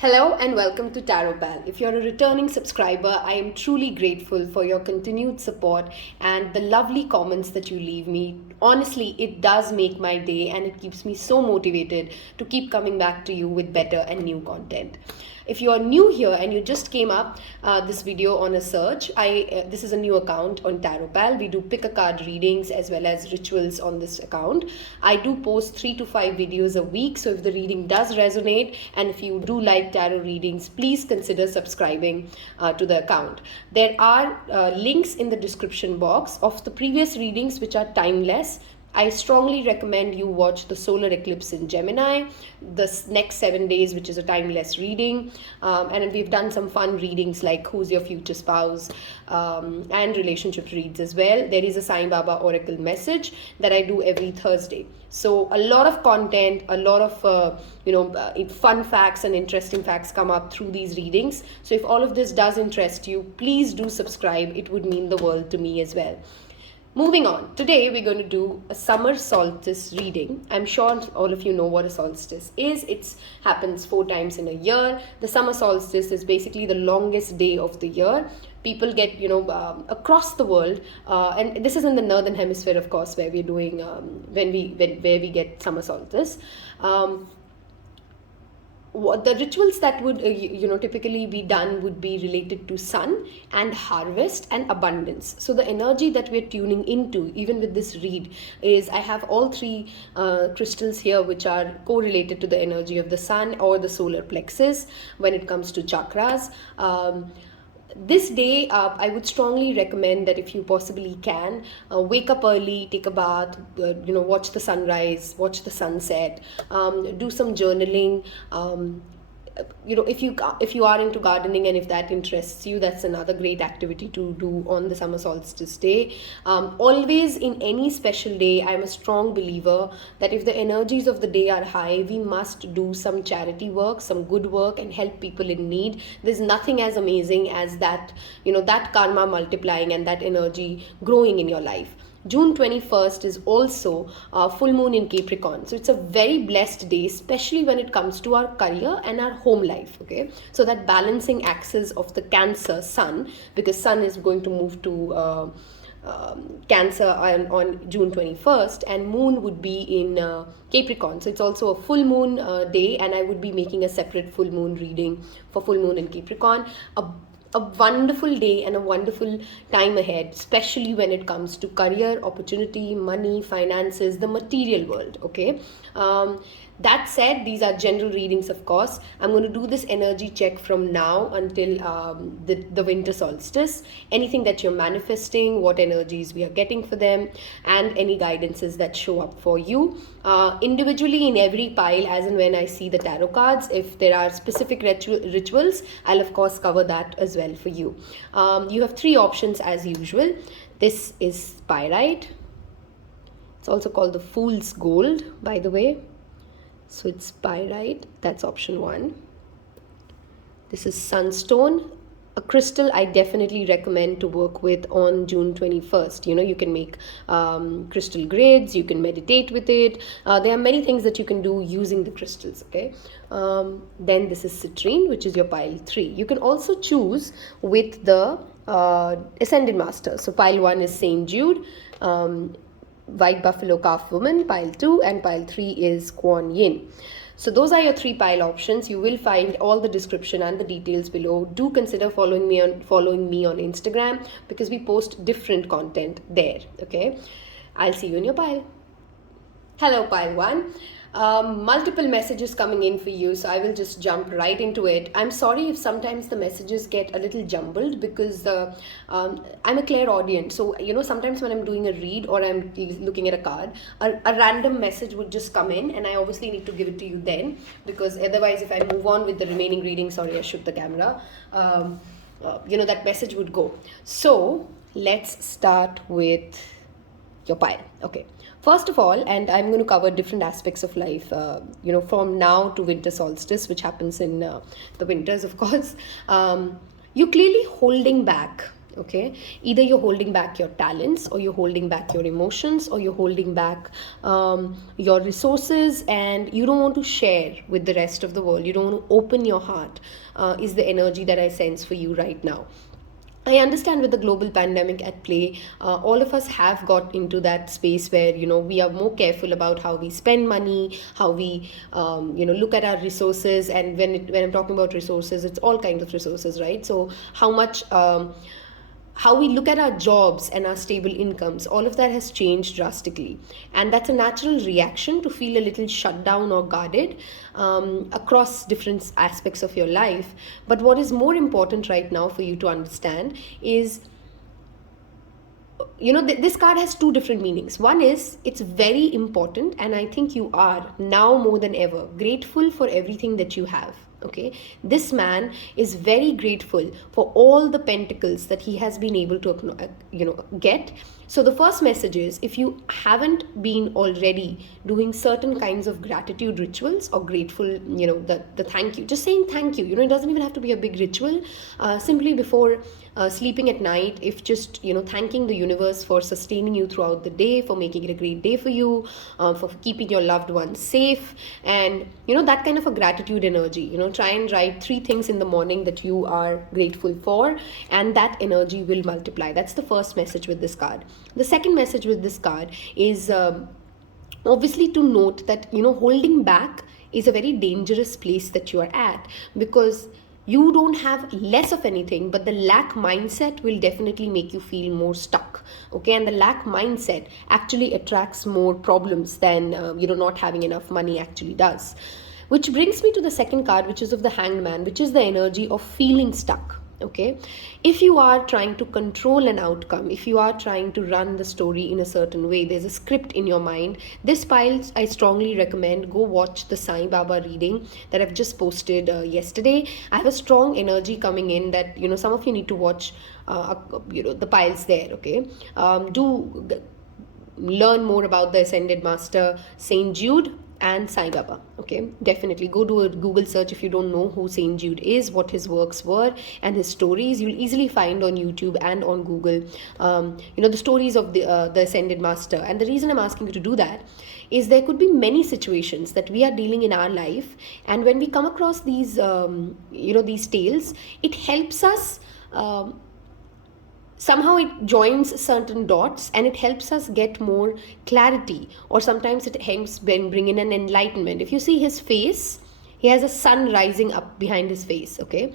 Hello and welcome to Tarot Pal. If you're a returning subscriber, I am truly grateful for your continued support and the lovely comments that you leave me. Honestly, it does make my day and it keeps me so motivated to keep coming back to you with better and new content. If you are new here and you just came up this video on a search, this is a new account on Tarot Pal. We do pick a card readings as well as rituals on this account. I do post 3 to 5 videos a week, so if the reading does resonate and if you do like tarot readings, please consider subscribing to the account. There are links in the description box of the previous readings which are timeless. I strongly recommend you watch the solar eclipse in Gemini, the next 7 days, which is a timeless reading. And we've done some fun readings like Who's Your Future Spouse and relationship reads as well. There is a Sai Baba Oracle message that I do every Thursday. So a lot of content, a lot of fun facts and interesting facts come up through these readings. So if all of this does interest you, please do subscribe. It would mean the world to me as well. Moving on, today we're going to do a summer solstice reading. I'm sure all of you know what a solstice is. It happens 4 times in a year. The summer solstice is basically the longest day of the year. People get, across the world, and this is in the northern hemisphere, of course, where we're doing, where we get summer solstice. What the rituals that would typically be done would be related to sun and harvest and abundance. So the energy that we're tuning into even with this read is I have all 3 crystals here which are correlated to the energy of the sun or the solar plexus when it comes to chakras. This day, I would strongly recommend that if you possibly can, wake up early, take a bath, watch the sunrise, watch the sunset, do some journaling. If you are into gardening and if that interests you, that's another great activity to do on the summer solstice day. Always in any special day, I'm a strong believer that if the energies of the day are high, we must do some charity work, some good work, and help people in need. There's nothing as amazing as that, that karma multiplying and that energy growing in your life. June 21st is also full moon in Capricorn. So it's a very blessed day, especially when it comes to our career and our home life. Okay, so that balancing axis of the Cancer sun, because sun is going to move to Cancer on June 21st, and moon would be in Capricorn. So it's also a full moon day, and I would be making a separate full moon reading for full moon in Capricorn. A wonderful day and a wonderful time ahead, especially when it comes to career, opportunity, money, finances, the material world. Okay. That said, these are general readings, of course. I'm going to do this energy check from now until the winter solstice. Anything that you're manifesting, what energies we are getting for them, and any guidances that show up for you. Individually in every pile, as and when I see the tarot cards, if there are specific rituals, I'll of course cover that as well for you. You have 3 options as usual. This is Pyrite. It's also called the Fool's Gold, by the way. So it's Pyrite, that's option 1. This is Sunstone, a crystal I definitely recommend to work with on June 21st. You can make crystal grids, you can meditate with it. There are many things that you can do using the crystals, okay? Then this is Citrine, which is your pile 3. You can also choose with the Ascended Master. So pile 1 is St. Jude, White Buffalo Calf Woman, pile 2, and pile 3 is Kuan Yin. So those are your 3 pile options. You will find all the description and the details below. Do consider following me on Instagram, because we post different content there. Okay, I'll see you in your pile. Hello, pile 1. Multiple messages coming in for you, so I will just jump right into it. I'm sorry if sometimes the messages get a little jumbled, because I'm a clairaudient. So sometimes when I'm doing a read or I'm looking at a card, a random message would just come in, and I obviously need to give it to you then, because otherwise if I move on with the remaining reading, sorry, I shook the camera, that message would go. So let's start with your pile. Okay, first of all, and I'm going to cover different aspects of life, from now to winter solstice, which happens in the winters, of course. You're clearly holding back Okay, either you're holding back your talents, or you're holding back your emotions, or you're holding back your resources, and you don't want to share with the rest of the world. You don't want to open your heart, is the energy that I sense for you right now. I understand with the global pandemic at play, all of us have got into that space where, we are more careful about how we spend money, how we look at our resources. And when I'm talking about resources, it's all kinds of resources, right? So how we look at our jobs and our stable incomes, all of that has changed drastically. And that's a natural reaction to feel a little shut down or guarded across different aspects of your life. But what is more important right now for you to understand is, this card has two different meanings. One is, it's very important, and I think you are now more than ever grateful for everything that you have. Okay, this man is very grateful for all the pentacles that he has been able to get. So the first message is, if you haven't been already doing certain kinds of gratitude rituals or grateful, the thank you, just saying thank you, it doesn't even have to be a big ritual. Simply before sleeping at night, if just thanking the universe for sustaining you throughout the day, for making it a great day for you, for keeping your loved ones safe, and that kind of a gratitude energy. Try and write 3 things in the morning that you are grateful for, and that energy will multiply. That's the first message with this card. The second message with this card is obviously to note that holding back is a very dangerous place that you are at, because you don't have less of anything, but the lack mindset will definitely make you feel more stuck. Okay, and the lack mindset actually attracts more problems than not having enough money actually does. Which brings me to the second card, which is of the Hanged Man, which is the energy of feeling stuck. Okay, if you are trying to control an outcome, if you are trying to run the story in a certain way, there's a script in your mind, this pile, I strongly recommend go watch the Sai Baba reading that I've just posted yesterday. I have a strong energy coming in that some of you need to watch the piles there. Okay, do learn more about the Ascended Master Saint Jude and Sai Baba. Okay, definitely go do a Google search if you don't know who Saint Jude is, what his works were, and his stories. You'll easily find on YouTube and on Google, the stories of the Ascended Master. And the reason I'm asking you to do that is, there could be many situations that we are dealing in our life, and when we come across these, these tales, it helps us. Somehow it joins certain dots and it helps us get more clarity, or sometimes it helps bring in an enlightenment. If you see his face, he has a sun rising up behind his face. Okay,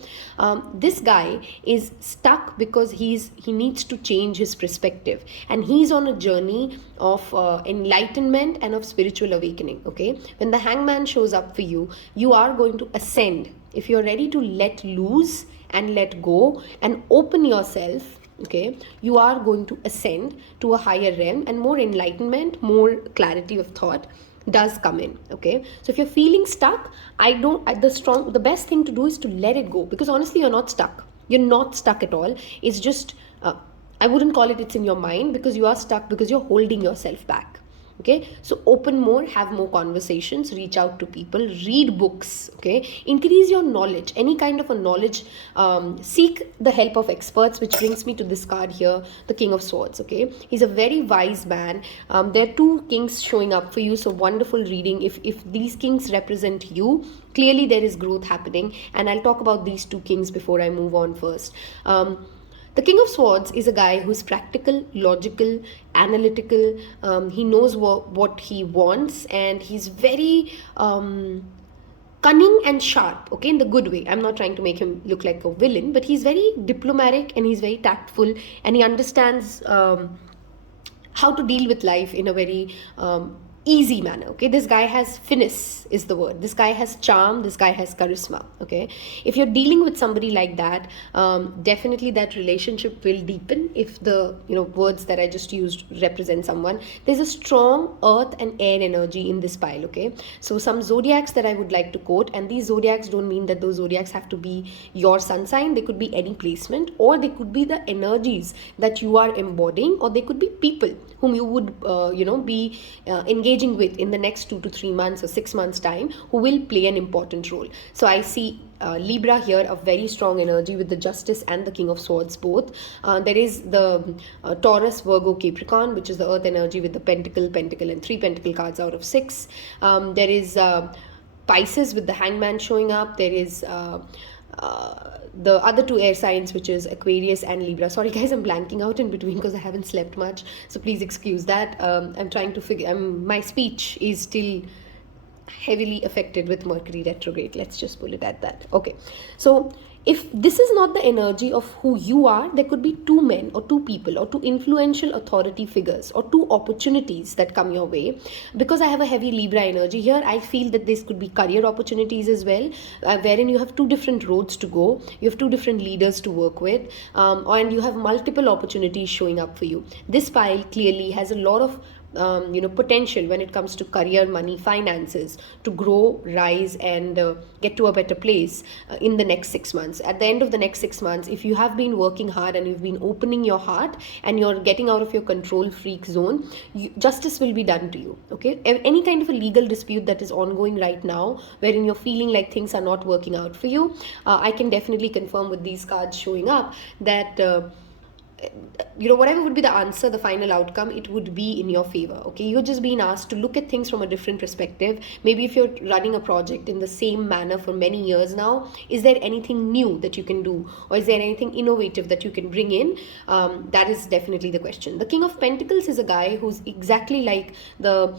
this guy is stuck because he needs to change his perspective, and he's on a journey of enlightenment and of spiritual awakening. Okay, when the Hangman shows up for you, you are going to ascend. If you're ready to let loose and let go and open yourself, okay, you are going to ascend to a higher realm, and more enlightenment, more clarity of thought does come in. Okay, so if you're feeling stuck, the best thing to do is to let it go, because honestly you're not stuck at all. It's just I wouldn't call it's in your mind, because you are stuck because you're holding yourself back. Okay, so open more, have more conversations, reach out to people, read books. Okay, increase your knowledge, any kind of a knowledge. Seek the help of experts, which brings me to this card here, the King of Swords. Okay, he's a very wise man. There are 2 kings showing up for you, so wonderful reading. If these kings represent you, clearly there is growth happening, and I'll talk about these 2 kings before I move on first. The King of Swords is a guy who's practical, logical, analytical. He knows what he wants, and he's very cunning and sharp. Okay, in the good way. I'm not trying to make him look like a villain, but he's very diplomatic and he's very tactful, and he understands how to deal with life in a very easy manner. Okay, this guy has finesse is the word. This guy has charm, this guy has charisma. Okay, if you're dealing with somebody like that, definitely that relationship will deepen if the words that I just used represent someone. There's a strong earth and air energy in this pile. Okay, so some zodiacs that I would like to quote, and these zodiacs don't mean that those zodiacs have to be your sun sign. They could be any placement, or they could be the energies that you are embodying, or they could be people whom you would be engaging with in the next 2 to 3 months or 6 months time, who will play an important role. So I see Libra here, a very strong energy with the Justice and the King of Swords both. There is the Taurus, Virgo, Capricorn, which is the earth energy with the Pentacle, and 3 Pentacle cards out of 6. There is Pisces with the Hangman showing up. There is the other 2 air signs, which is Aquarius and Libra. Sorry guys, I'm blanking out in between because I haven't slept much, so please excuse that. I'm trying to figure, my speech is still heavily affected with Mercury retrograde. Let's just pull it at that. Okay, so if this is not the energy of who you are, there could be 2 men or 2 people or 2 influential authority figures or 2 opportunities that come your way. Because I have a heavy Libra energy here, I feel that this could be career opportunities as well, wherein you have 2 different roads to go, you have 2 different leaders to work with, and you have multiple opportunities showing up for you. This pile clearly has a lot of potential when it comes to career, money, finances, to grow, rise, and get to a better place in the next 6 months. At the end of the next 6 months, if you have been working hard and you've been opening your heart and you're getting out of your control freak zone, justice will be done to you. Okay, any kind of a legal dispute that is ongoing right now, wherein you're feeling like things are not working out for you, I can definitely confirm with these cards showing up that whatever would be the answer, the final outcome, it would be in your favor. Okay, you're just being asked to look at things from a different perspective. Maybe if you're running a project in the same manner for many years now, is there anything new that you can do, or is there anything innovative that you can bring in? That is definitely the question. The King of Pentacles is a guy who's exactly like the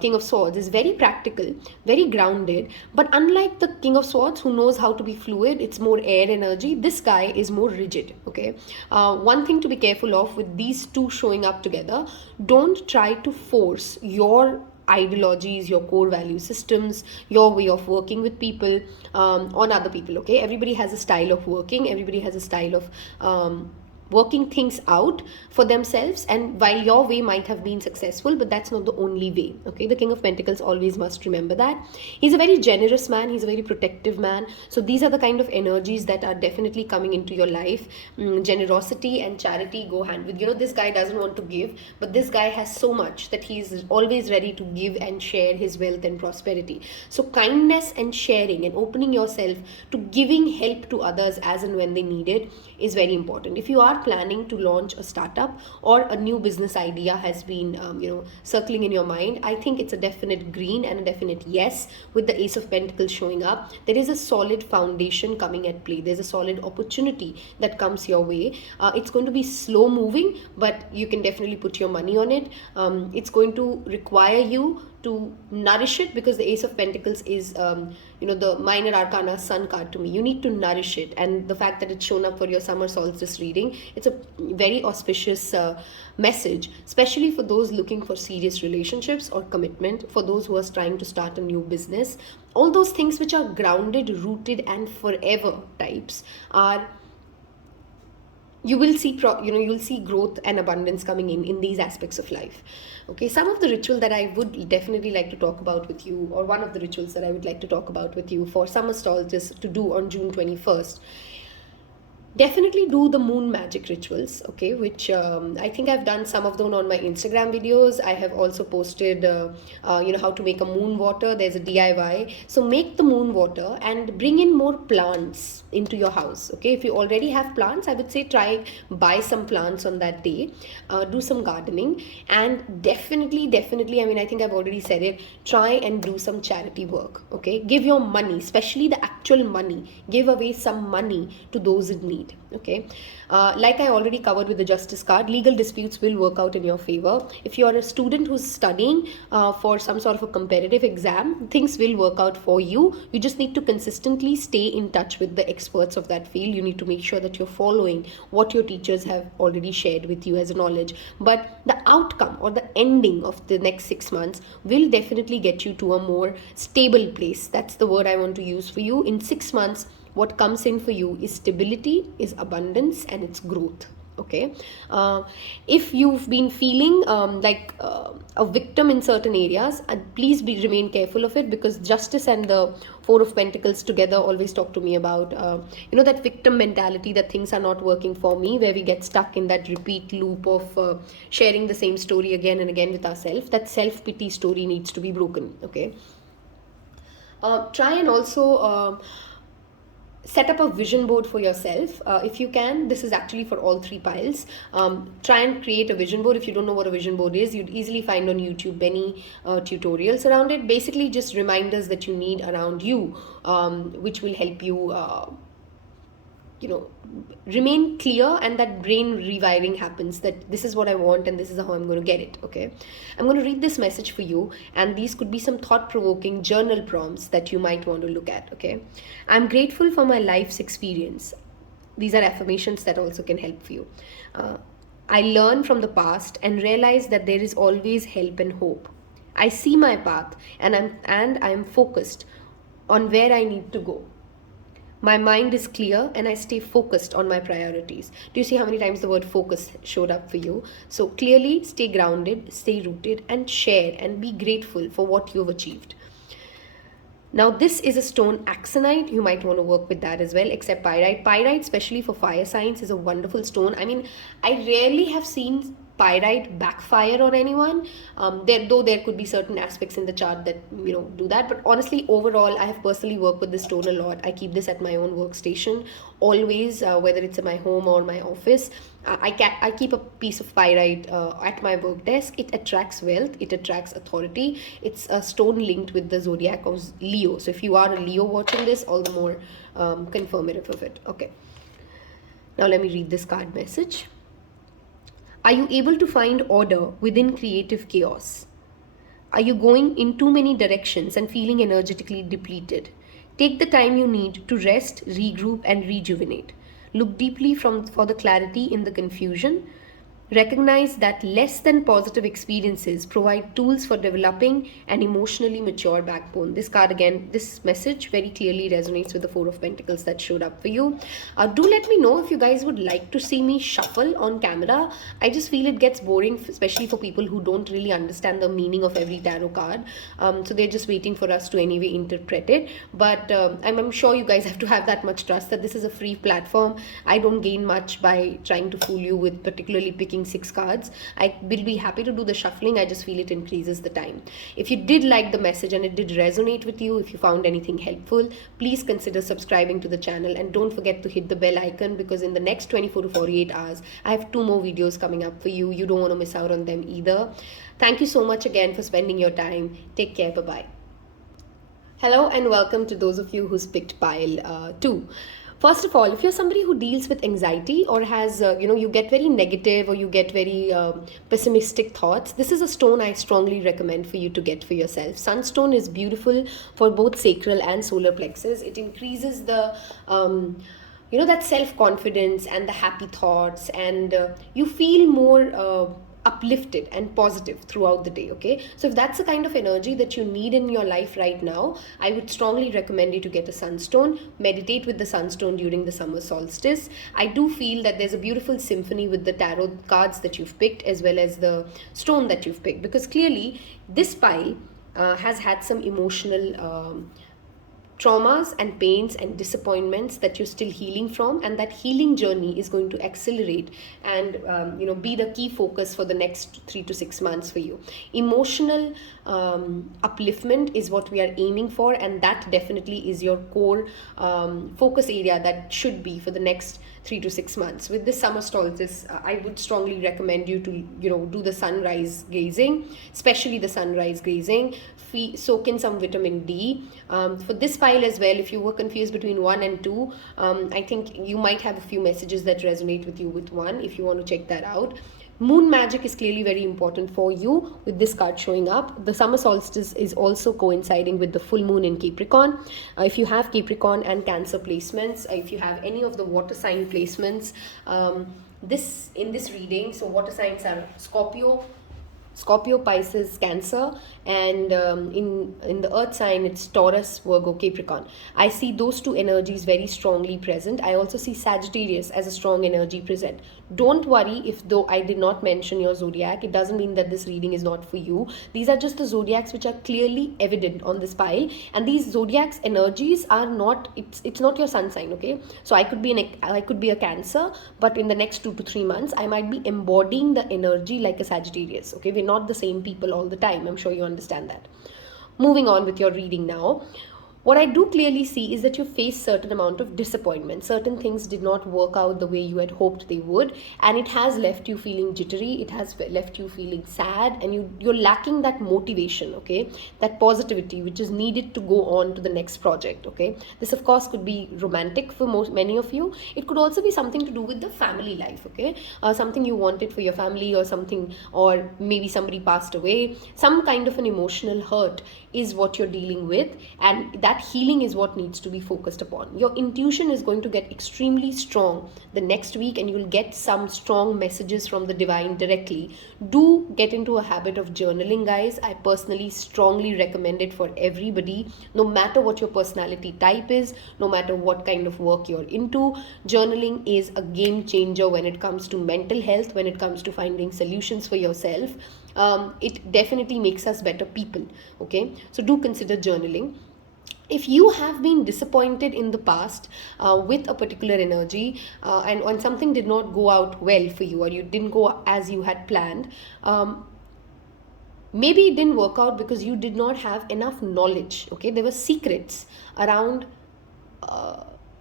King of Swords, is very practical, very grounded, but unlike the King of Swords, who knows how to be fluid, it's more air energy, this guy is more rigid. Okay, one thing to be careful of with these 2 showing up together, don't try to force your ideologies, your core value systems, your way of working with people on other people. Okay, everybody has a style of working, everybody has a style of working things out for themselves, and while your way might have been successful, but that's not the only way. Okay, the King of Pentacles always must remember that. He's a very generous man, he's a very protective man, so these are the kind of energies that are definitely coming into your life. Generosity and charity go hand with, this guy doesn't want to give, but this guy has so much that he's always ready to give and share his wealth and prosperity. So kindness and sharing and opening yourself to giving help to others as and when they need it is very important. If you are planning to launch a startup or a new business idea has been circling in your mind, I think it's a definite green and a definite yes with the Ace of Pentacles showing up. There is a solid foundation coming at play. There's a solid opportunity that comes your way. It's going to be slow moving, but you can definitely put your money on it. It's going to require you to nourish it, because the Ace of Pentacles is the minor arcana sun card to me. You need to nourish it, and the fact that it's shown up for your summer solstice reading, it's a very auspicious message, especially for those looking for serious relationships or commitment, for those who are trying to start a new business. All those things which are grounded, rooted, and forever types are, you will see you'll see growth and abundance coming in these aspects of life. Okay, some of the ritual that I would definitely like to talk about with you, or one of the rituals that I would like to talk about with you for summer solstice to do on June 21st, definitely do the moon magic rituals. Okay, which I think I've done some of them on my Instagram videos. I have also posted how to make a moon water. There's a DIY. So make the moon water and bring in more plants into your house. Okay, if you already have plants, I would say buy some plants on that day, do some gardening, and definitely, I think I've already said it, try and do some charity work. Okay, give your money, especially the actual money, give away some money to those in need. Okay, like I already covered with the Justice card, legal disputes will work out in your favor. If you are a student who's studying for some sort of a competitive exam, things will work out for you. You just need to consistently stay in touch with the experts of that field. You need to make sure that you're following what your teachers have already shared with you as a knowledge. But the outcome or the ending of the next 6 months will definitely get you to a more stable place. That's the word I want to use for you. In 6 months, what comes in for you is stability, is abundance, and it's growth. Okay, if you've been feeling like a victim in certain areas, please remain careful of it, because Justice and the Four of Pentacles together always talk to me about that victim mentality, that things are not working for me, where we get stuck in that repeat loop of sharing the same story again and again with ourselves. That self-pity story needs to be broken. Okay, try and also set up a vision board for yourself. If you can, this is actually for all three piles. Try and create a vision board. If you don't know what a vision board is, you'd easily find on YouTube many tutorials around it. Basically just reminders that you need around you, which will help you remain clear, and that brain rewiring happens, that this is what I want and this is how I'm going to get it. Okay, I'm going to read this message for you, and these could be some thought-provoking journal prompts that you might want to look at. Okay, I'm grateful for my life's experience. These are affirmations that also can help for you. I learn from the past and realize that there is always help and hope. I see my path, and I am focused on where I need to go. My mind is clear and I stay focused on my priorities. Do you see how many times the word focus showed up for you? So clearly stay grounded, stay rooted, and share and be grateful for what you've achieved. Now this is a stone axonite. You might want to work with that as well, except pyrite. Pyrite, especially for fire signs, is a wonderful stone. I mean, I rarely have seen pyrite backfire on anyone, though there could be certain aspects in the chart that do that, but honestly overall I have personally worked with this stone a lot. I keep this at my own workstation always, whether it's in my home or my office. I keep a piece of pyrite at my work desk. It attracts wealth, it attracts authority. It's a stone linked with the zodiac of Leo, so if you are a Leo watching this, all the more confirmative of it. Okay, now let me read this card message. Are you able to find order within creative chaos? Are you going in too many directions and feeling energetically depleted? Take the time you need to rest, regroup, and rejuvenate. Look deeply for the clarity in the confusion. Recognize that less than positive experiences provide tools for developing an emotionally mature backbone. This card again, this message very clearly resonates with the Four of Pentacles that showed up for you. Do let me know if you guys would like to see me shuffle on camera. I just feel it gets boring, especially for people who don't really understand the meaning of every tarot card. So they're just waiting for us to anyway interpret it. But I'm sure you guys have to have that much trust that this is a free platform. I don't gain much by trying to fool you with particularly picking 6 cards. I will be happy to do the shuffling. I just feel it increases the time. If you did like the message and it did resonate with you, if you found anything helpful, please consider subscribing to the channel, and don't forget to hit the bell icon, because in the next 24 to 48 hours I have 2 more videos coming up for you. You don't want to miss out on them either. Thank you so much again for spending your time. Take care. Bye-bye. Hello and welcome to those of you who's picked pile 2. First of all, if you're somebody who deals with anxiety or has, you get very negative or you get very pessimistic thoughts, this is a stone I strongly recommend for you to get for yourself. Sunstone is beautiful for both sacral and solar plexus. It increases the, that self-confidence and the happy thoughts, and you feel more uplifted and positive throughout the day. Okay, so if that's the kind of energy that you need in your life right now, I would strongly recommend you to get a sunstone. Meditate with the sunstone during the summer solstice. I do feel that there's a beautiful symphony with the tarot cards that you've picked as well as the stone that you've picked, because clearly this pile has had some emotional traumas and pains and disappointments that you're still healing from, and that healing journey is going to accelerate and be the key focus for the next 3 to 6 months for you. Emotional upliftment is what we are aiming for, and that definitely is your core focus area that should be for the next 3 to 6 months. With this summer solstice, I would strongly recommend you to do the sunrise gazing, especially the sunrise gazing. Soak in some vitamin D. For this pile as well, if you were confused between 1 and 2, I think you might have a few messages that resonate with you with 1 if you want to check that out. Moon magic is clearly very important for you with this card showing up. The summer solstice is also coinciding with the full moon in Capricorn. If you have Capricorn and Cancer placements, if you have any of the water sign placements, in this reading, so water signs are Scorpio, Pisces, Cancer, and in the earth sign it's Taurus, Virgo, Capricorn. I see those 2 energies very strongly present. I also see Sagittarius as a strong energy present. Don't worry if though I did not mention your zodiac, it doesn't mean that this reading is not for you. These are just the zodiacs which are clearly evident on this pile, and these zodiacs energies are not, it's not your sun sign. Okay, so I could be a Cancer, but in the next 2 to 3 months I might be embodying the energy like a Sagittarius. Okay, not the same people all the time. I'm sure you understand that. Moving on with your reading now. What I do clearly see is that you face certain amount of disappointment. Certain things did not work out the way you had hoped they would, and it has left you feeling jittery. It has left you feeling sad, and you're lacking that motivation. Okay, that positivity which is needed to go on to the next project. Okay, this of course could be romantic for many of you. It could also be something to do with the family life. Okay, something you wanted for your family, or something, or maybe somebody passed away. Some kind of an emotional hurt is what you're dealing with, and that healing is what needs to be focused upon. Your intuition is going to get extremely strong the next week, and you'll get some strong messages from the divine directly. Do get into a habit of journaling, guys. I personally strongly recommend it for everybody, no matter what your personality type is, no matter what kind of work you're into. Journaling is a game changer when it comes to mental health, when it comes to finding solutions for yourself. It definitely makes us better people. Okay, so do consider journaling. If you have been disappointed in the past with a particular energy, and when something did not go out well for you, or you didn't go as you had planned, maybe it didn't work out because you did not have enough knowledge. Okay, there were secrets around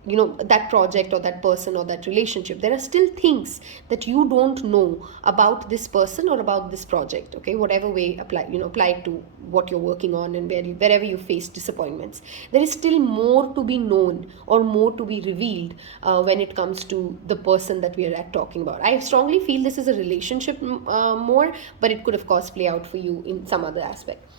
that project or that person or that relationship. There are still things that you don't know about this person or about this project. Okay, whatever way apply it to what you're working on, and wherever you face disappointments, there is still more to be known or more to be revealed when it comes to the person that we are talking about. I strongly feel this is a relationship more, but it could of course play out for you in some other aspect.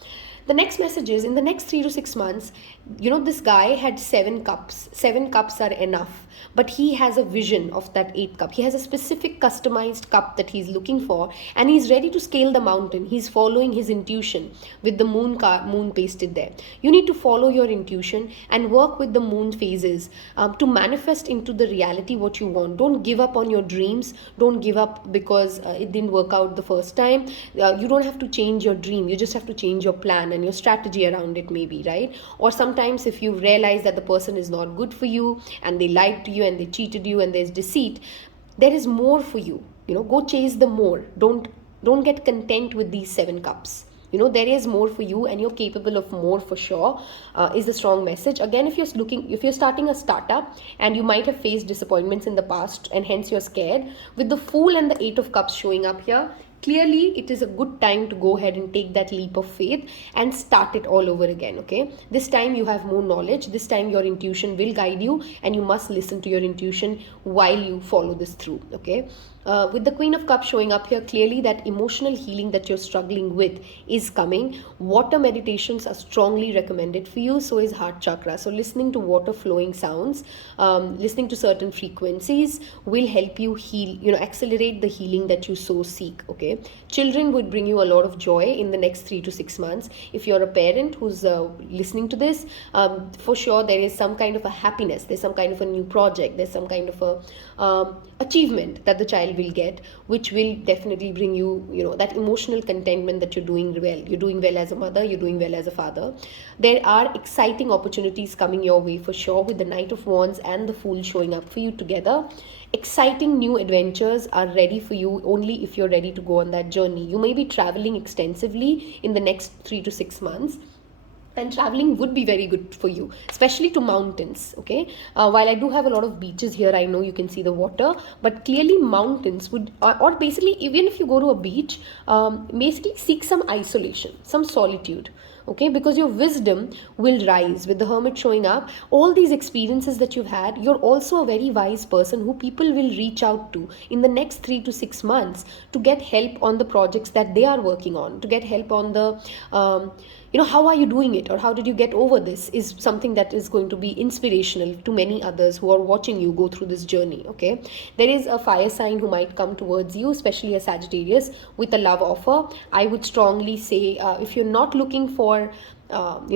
The next message is, in the next 3 to 6 months, this guy had 7 cups. 7 cups are enough, but he has a vision of that 8th cup. He has a specific customized cup that he's looking for, and he's ready to scale the mountain. He's following his intuition with the moon pasted there. You need to follow your intuition and work with the moon phases to manifest into the reality what you want. Don't give up on your dreams. Don't give up because it didn't work out the first time. You don't have to change your dream. You just have to change your plan and your strategy around it, maybe, right? Or sometimes if you realize that the person is not good for you, and they lied to you, and they cheated you, and there's deceit, there is more for you. Go chase the more. Don't get content with these 7 cups. There is more for you, and you're capable of more for sure, is the strong message. Again, if you're starting a startup, and you might have faced disappointments in the past, and hence you're scared, with the Fool and the 8 of Cups showing up here, clearly it is a good time to go ahead and take that leap of faith and start it all over again. Okay, this time you have more knowledge. This time your intuition will guide you, and you must listen to your intuition while you follow this through. Okay, with the Queen of Cups showing up here, clearly that emotional healing that you're struggling with is coming. Water meditations are strongly recommended for you. So is heart chakra. So listening to water flowing sounds, listening to certain frequencies will help you heal, accelerate the healing that you so seek. Okay, children would bring you a lot of joy in the next 3 to 6 months. If you're a parent who's listening to this, for sure there is some kind of a happiness. There's some kind of a new project. There's some kind of a achievement that the child will get, which will definitely bring you, that emotional contentment that you're doing well. You're doing well as a mother, you're doing well as a father. There are exciting opportunities coming your way for sure, with the Knight of Wands and the Fool showing up for you together. Exciting new adventures are ready for you only if you're ready to go on that journey. You may be traveling extensively in the next 3 to 6 months. And traveling would be very good for you, especially to mountains. Okay, while I do have a lot of beaches here, I know you can see the water, but clearly mountains would, or basically even if you go to a beach, basically seek some isolation, some solitude. Okay, because your wisdom will rise with the Hermit showing up. All these experiences that you've had, you're also a very wise person who people will reach out to in the next 3 to 6 months to get help on the projects that they are working on, to get help on the how are you doing it, or how did you get over this, is something that is going to be inspirational to many others who are watching you go through this journey. Okay, there is a fire sign who might come towards you, especially a Sagittarius, with a love offer. I would strongly say, if you're not looking for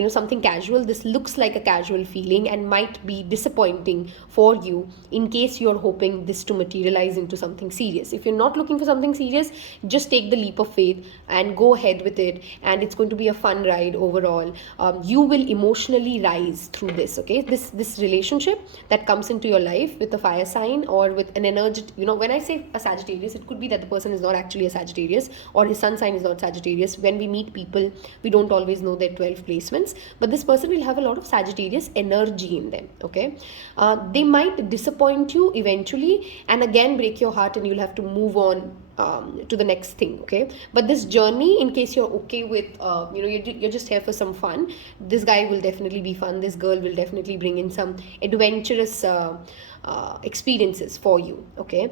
something casual, this looks like a casual feeling and might be disappointing for you in case you're hoping this to materialize into something serious. If you're not looking for something serious, just take the leap of faith and go ahead with it, and it's going to be a fun ride overall. You will emotionally rise through this. Okay, this relationship that comes into your life with a fire sign or with an energy, when I say a Sagittarius, it could be that the person is not actually a Sagittarius, or his sun sign is not Sagittarius. When we meet people, we don't always know their 12 life placements, but this person will have a lot of Sagittarius energy in them. Okay, they might disappoint you eventually and again break your heart, and you'll have to move on to the next thing. Okay, but this journey, in case you're okay with you're just here for some fun, this guy will definitely be fun, this girl will definitely bring in some adventurous experiences for you. Okay,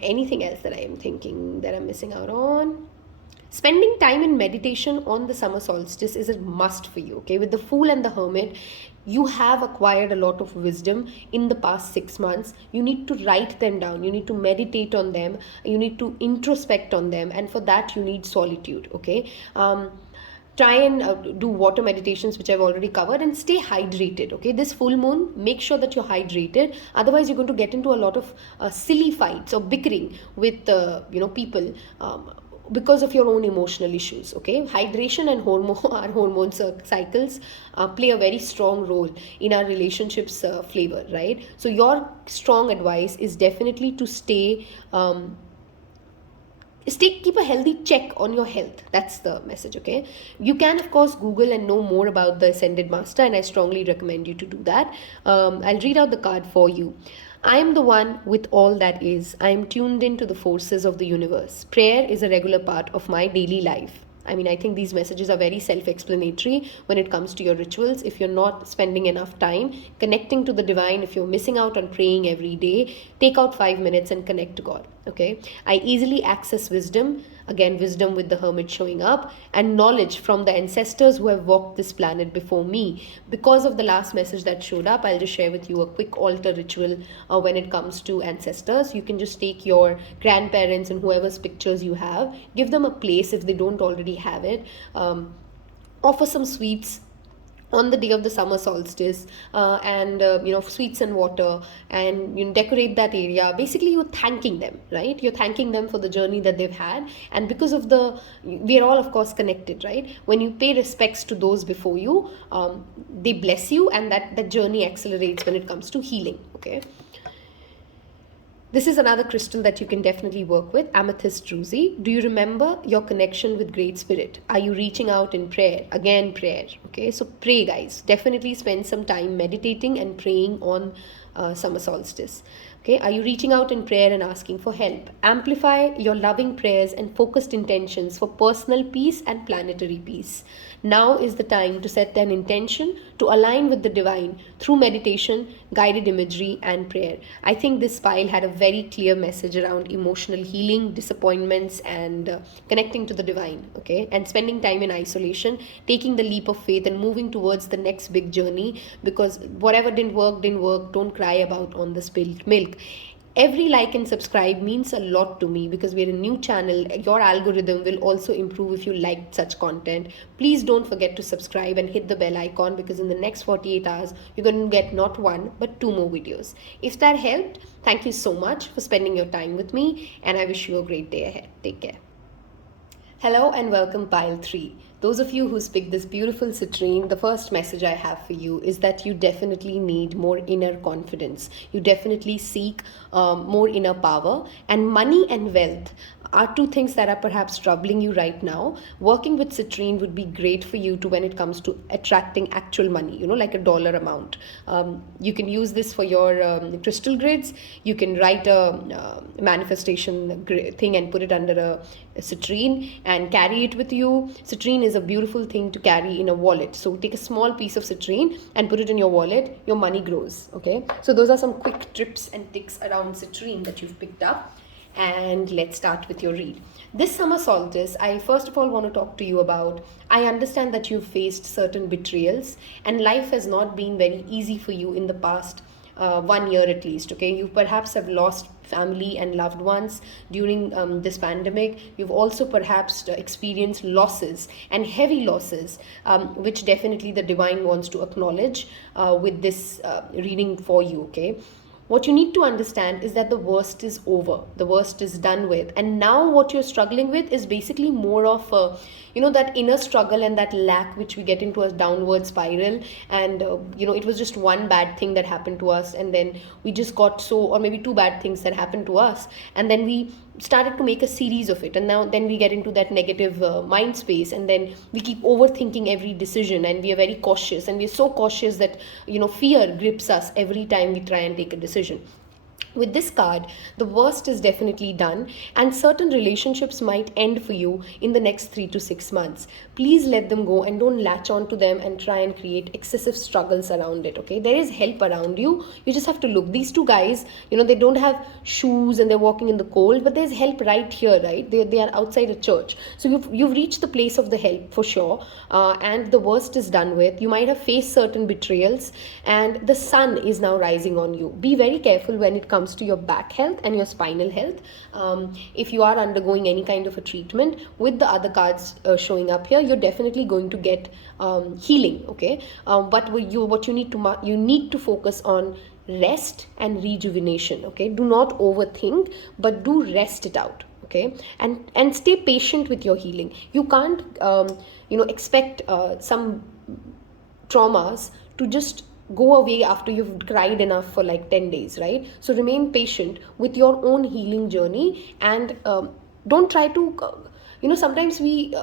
anything else that I am thinking that I'm missing out on? Spending time in meditation on the summer solstice is a must for you. Okay, with the Fool and the Hermit, you have acquired a lot of wisdom in the past 6 months. You need to write them down, you need to meditate on them, you need to introspect on them, and for that you need solitude. Okay, try and do water meditations, which I've already covered, and stay hydrated. Okay, this full moon, make sure that you're hydrated, otherwise you're going to get into a lot of silly fights or bickering with people, because of your own emotional issues. Okay, hydration and our hormone cycles play a very strong role in our relationships flavor, right? So your strong advice is definitely to keep a healthy check on your health. That's the message. Okay, you can of course Google and know more about the Ascended Master, and I strongly recommend you to do that. I'll read out the card for you. I am the one with all that is. I am tuned into the forces of the universe. Prayer is a regular part of my daily life. I mean, I think these messages are very self-explanatory when it comes to your rituals. If you're not spending enough time connecting to the divine, if you're missing out on praying every day, take out 5 minutes and connect to God. Okay, I easily access wisdom. Again, wisdom with the Hermit showing up, and knowledge from the ancestors who have walked this planet before me. Because of the last message that showed up, I'll just share with you a quick altar ritual when it comes to ancestors. You can just take your grandparents and whoever's pictures you have, give them a place if they don't already have it, offer some sweets on the day of the summer solstice, and sweets and water, and decorate that area. Basically, you're thanking them, right? You're thanking them for the journey that they've had, and because of we are all of course connected, right? When you pay respects to those before you, they bless you, and that journey accelerates when it comes to healing. Okay, this is another crystal that you can definitely work with, Amethyst Druzy. Do you remember your connection with Great Spirit? Are you reaching out in prayer? Again, prayer. Okay, so pray, guys. Definitely spend some time meditating and praying on summer solstice. Okay, are you reaching out in prayer and asking for help? Amplify your loving prayers and focused intentions for personal peace and planetary peace. Now is the time to set an intention to align with the divine through meditation, guided imagery, and prayer. I think this file had a very clear message around emotional healing, disappointments, and connecting to the divine. Okay, and spending time in isolation, taking the leap of faith, and moving towards the next big journey. Because whatever didn't work. Don't cry about on the spilled milk. Every like and subscribe means a lot to me, because we're a new channel. Your algorithm will also improve if you liked such content. Please don't forget to subscribe and hit the bell icon, because in the next 48 hours, you're going to get not one, but 2 more videos. If that helped, thank you so much for spending your time with me, and I wish you a great day ahead. Take care. Hello and welcome, Pile 3. Those of you who's picked this beautiful citrine, the first message I have for you is that you definitely need more inner confidence. You definitely seek more inner power, and money and wealth are 2 things that are perhaps troubling you right now. Working with citrine would be great for you when it comes to attracting actual money, like a dollar amount. You can use this for your crystal grids. You can write a manifestation thing and put it under a citrine and carry it with you. Citrine is a beautiful thing to carry in a wallet. So take a small piece of citrine and put it in your wallet. Your money grows. Okay. So those are some quick tips and tricks around citrine that you've picked up. And let's start with your read. This summer solstice, I first of all want to talk to you about, I understand that you've faced certain betrayals and life has not been very easy for you in the past 1 year at least. Okay, you perhaps have lost family and loved ones during this pandemic. You've also perhaps experienced losses and heavy losses, which definitely the divine wants to acknowledge with this reading for you. Okay, what you need to understand is that the worst is over, the worst is done with, and now what you're struggling with is basically more of that inner struggle and that lack, which we get into a downward spiral. And it was just one bad thing that happened to us, and then we just got or maybe 2 bad things that happened to us, and then we started to make a series of it, and now then we get into that negative mind space, and then we keep overthinking every decision, and we are very cautious, and we're so cautious that fear grips us every time we try and take a decision. With this card, the worst is definitely done, and certain relationships might end for you in the next 3 to 6 months. Please let them go and don't latch on to them and try and create excessive struggles around it. Okay, there is help around you. You just have to look. These two guys, they don't have shoes and they're walking in the cold, but there's help right here, right? They are outside a church. So you've reached the place of the help for sure, and the worst is done with. You might have faced certain betrayals, and the sun is now rising on you. Be very careful when it comes to your back health and your spinal health. If you are undergoing any kind of a treatment, with the other cards showing up here, you're definitely going to get healing. Okay, but what you need to focus on rest and rejuvenation. Okay, do not overthink, but do rest it out. Okay, and stay patient with your healing. You can't expect some traumas to just go away after you've cried enough for like 10 days, right? So remain patient with your own healing journey, and don't try to sometimes we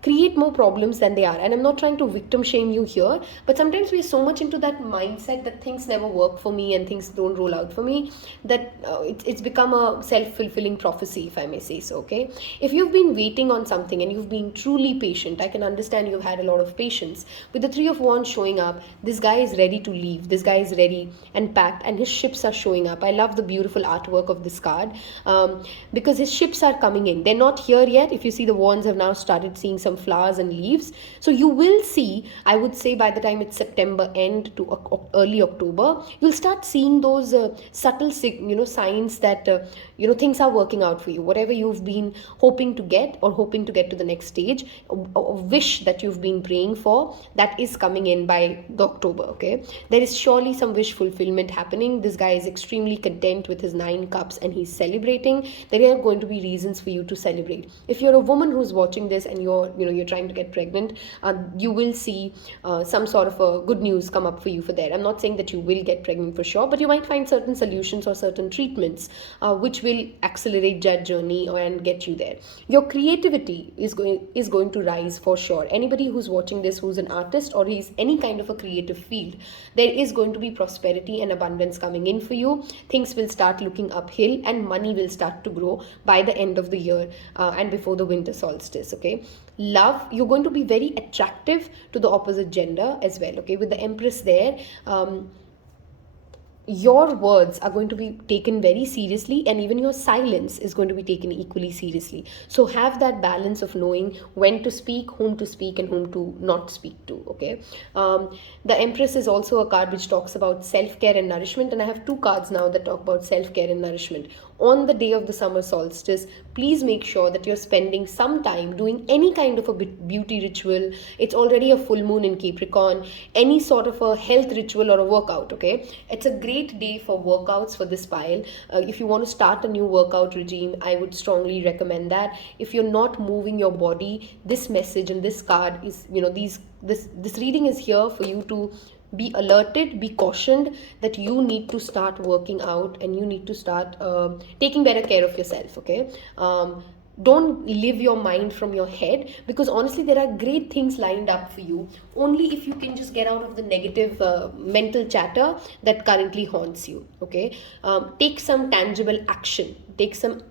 create more problems than they are, and I'm not trying to victim shame you here, but sometimes we're so much into that mindset that things never work for me and things don't roll out for me, that it's become a self-fulfilling prophecy, if I may say so. Okay, if you've been waiting on something and you've been truly patient, I can understand you've had a lot of patience. With the Three of Wands showing up, this guy is ready to leave. This guy is ready and packed, and his ships are showing up. I love the beautiful artwork of this card, because his ships are coming in. They're not here yet. If you see, the wands have now started seeing some flowers and leaves, so you will see, I would say, by the time it's September end to early October, you'll start seeing those subtle signs that things are working out for you. Whatever you've been hoping to get to the next stage, a wish that you've been praying for, that is coming in by the October. Okay, there is surely some wish fulfillment happening. This guy is extremely content with his 9 cups and he's celebrating. There are going to be reasons for you to celebrate. If you're a woman who's watching this and you're trying to get pregnant, you will see some sort of a good news come up for you for there. I'm not saying that you will get pregnant for sure, but you might find certain solutions or certain treatments which will accelerate that journey and get you there. Your creativity is going to rise for sure. Anybody who's watching this who's an artist or is any kind of a creative field, there is going to be prosperity and abundance coming in for you. Things will start looking uphill, and money will start to grow by the end of the year and before the winter solstice. Okay, love, you're going to be very attractive to the opposite gender as well. Okay, with the Empress there, your words are going to be taken very seriously, and even your silence is going to be taken equally seriously. So have that balance of knowing when to speak, whom to speak, and whom to not speak to. Okay, the Empress is also a card which talks about self-care and nourishment, and I have 2 cards now that talk about self-care and nourishment. On the day of the summer solstice, please make sure that you're spending some time doing any kind of a beauty ritual. It's already a full moon in Capricorn. Any sort of a health ritual or a workout. Okay, it's a great day for workouts for this pile. If you want to start a new workout regime, I would strongly recommend that. If you're not moving your body, this message and this card is, this reading is here for you to be alerted, be cautioned that you need to start working out and you need to start taking better care of yourself. Okay, don't live your mind from your head, because honestly there are great things lined up for you, only if you can just get out of the negative mental chatter that currently haunts you. Okay, take some tangible action, take some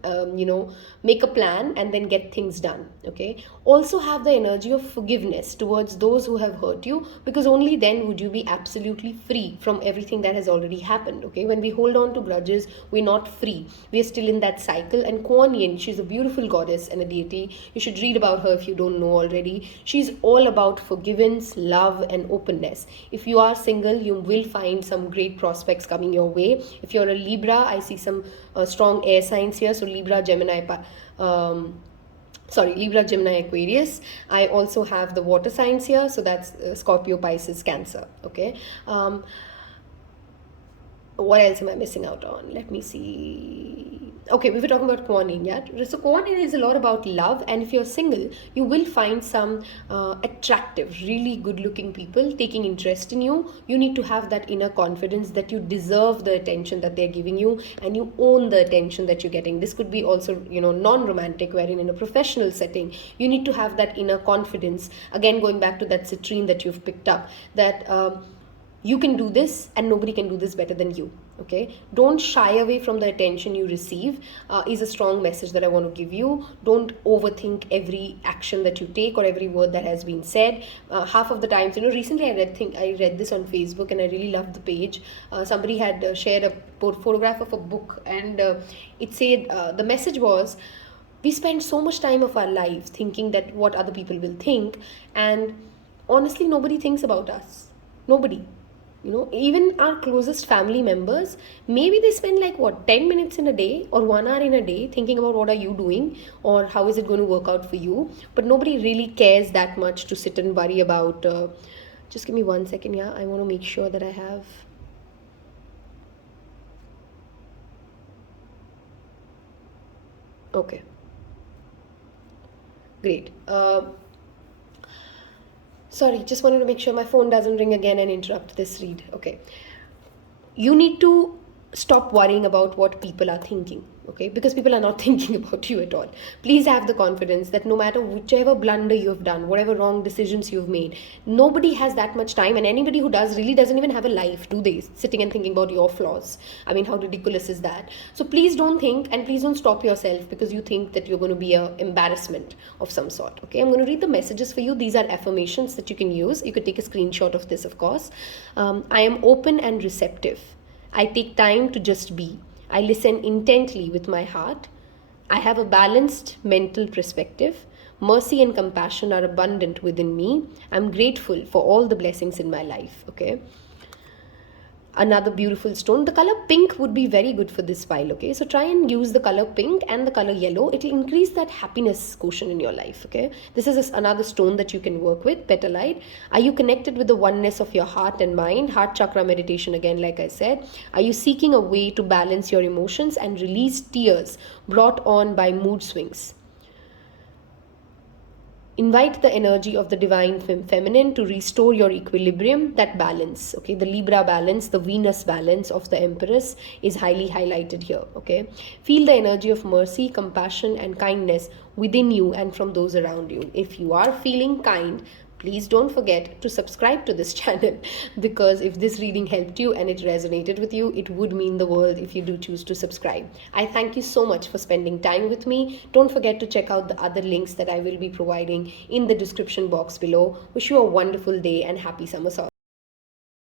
make a plan and then get things done. Okay, also have the energy of forgiveness towards those who have hurt you, because only then would you be absolutely free from everything that has already happened. Okay, when we hold on to grudges, we're not free, we're still in that cycle. And Kuan Yin, she's a beautiful goddess and a deity. You should read about her if you don't know already. She's all about forgiveness, love, and openness. If you are single, you will find some great prospects coming your way. If you're a Libra, I see some strong air signs here, so Libra, Gemini, Libra, Gemini, Aquarius. I also have the water signs here, so that's Scorpio, Pisces, Cancer. Okay, what else am I missing out on? Let me see. Okay, we were talking about Kuan Yin, yeah. So Kuan Yin is a lot about love, and if you're single, you will find some attractive, really good-looking people taking interest in you. You need to have that inner confidence that you deserve the attention that they're giving you, and you own the attention that you're getting. This could be also, non-romantic, wherein in a professional setting, you need to have that inner confidence. Again, going back to that citrine that you've picked up, that. You can do this and nobody can do this better than you. Okay, don't shy away from the attention you receive, is a strong message that I want to give you. Don't overthink every action that you take or every word that has been said. Half of the times, recently I read this on Facebook and I really loved the page. Somebody had shared a photograph of a book, and it said, the message was, we spend so much time of our lives thinking that what other people will think, and honestly nobody thinks about us. Nobody. Even our closest family members, maybe they spend like what, 10 minutes in a day or 1 hour in a day thinking about what are you doing or how is it going to work out for you. But nobody really cares that much to sit and worry about. Just give me 1 second. Yeah, I want to make sure that I have. Okay, great. Sorry, just wanted to make sure my phone doesn't ring again and interrupt this read. Okay. You need to stop worrying about what people are thinking, okay? Because people are not thinking about you at all. Please have the confidence that no matter whichever blunder you have done, whatever wrong decisions you've made, nobody has that much time, and anybody who does really doesn't even have a life, do they? Sitting and thinking about your flaws. I mean, how ridiculous is that? So please don't think, and please don't stop yourself because you think that you're going to be an embarrassment of some sort, okay? I'm going to read the messages for you. These are affirmations that you can use. You could take a screenshot of this, of course. I am open and receptive. I take time to just be. I listen intently with my heart. I have a balanced mental perspective. Mercy and compassion are abundant within me. I'm grateful for all the blessings in my life. Okay. Another beautiful stone. The color pink would be very good for this file. Okay. So try and use the color pink and the color yellow. It will increase that happiness quotient in your life. Okay. This is another stone that you can work with, petalite. Are you connected with the oneness of your heart and mind? Heart chakra meditation again, like I said. Are you seeking a way to balance your emotions and release tears brought on by mood swings? Invite the energy of the divine feminine to restore your equilibrium, that balance. Okay, the Libra balance, the Venus balance of the Empress is highly highlighted here. Okay, feel the energy of mercy, compassion, and kindness within you and from those around you. If you are feeling kind, please don't forget to subscribe to this channel, because if this reading helped you and it resonated with you, it would mean the world if you do choose to subscribe. I thank you so much for spending time with me. Don't forget to check out the other links that I will be providing in the description box below. Wish you a wonderful day and happy summer solstice.